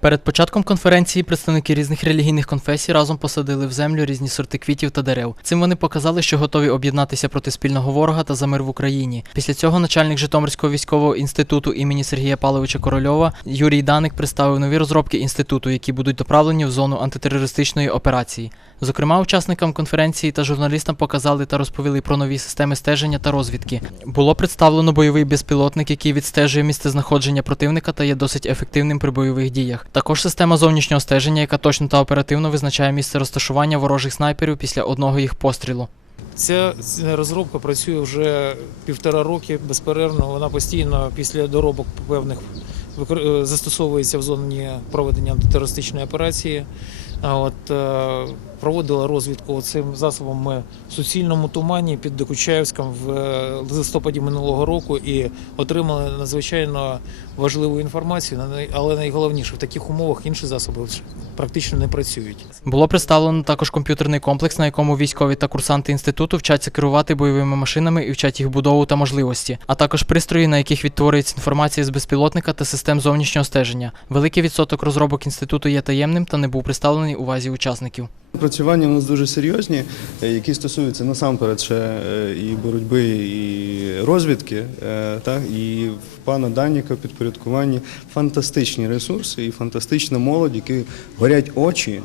Перед початком конференції представники різних релігійних конфесій разом посадили в землю різні сорти квітів та дерев. Цим вони показали, що готові об'єднатися проти спільного ворога та за мир в Україні. Після цього начальник Житомирського військового інституту імені Сергія Павловича Корольова Юрій Даник представив нові розробки інституту, які будуть доправлені в зону антитерористичної операції. Зокрема, учасникам конференції та журналістам показали та розповіли про нові системи стеження та розвідки. Було представлено бойовий безпілотник, який відстежує місцезнаходження противника та є досить ефективним при бойових діях. Також система зовнішнього стеження, яка точно та оперативно визначає місце розташування ворожих снайперів після одного їх пострілу. Ця, розробка працює вже півтора роки безперервно. Вона постійно після доробок певних застосовується в зоні проведення антитерористичної операції. От е, проводила розвідку цим засобом ми в суцільному тумані під Докучаєвськом в е, листопаді минулого року і отримали надзвичайно важливу інформацію. Але найголовніше в таких умовах інші засоби практично не працюють. Було представлено також комп'ютерний комплекс, на якому військові та курсанти інституту вчаться керувати бойовими машинами і вчать їх будову та можливості, а також пристрої, на яких відтворюється інформація з безпілотника та систем зовнішнього стеження. Великий відсоток розробок інституту є таємним та не був представлений увазі учасників. Працювання у нас дуже серйозні, е, які стосуються насамперед ще е, і боротьби, і розвідки. е, Так, і в пана Даніка в підпорядкуванні фантастичні ресурси і фантастична молодь, які горять очі.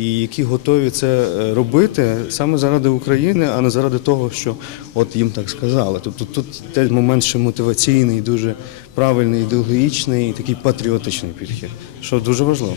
І які готові це е, робити саме заради України, а не заради того, що от їм так сказали. Тобто тут той момент ще мотиваційний, дуже правильний, ідеологічний і такий патріотичний підхід, що дуже важливо.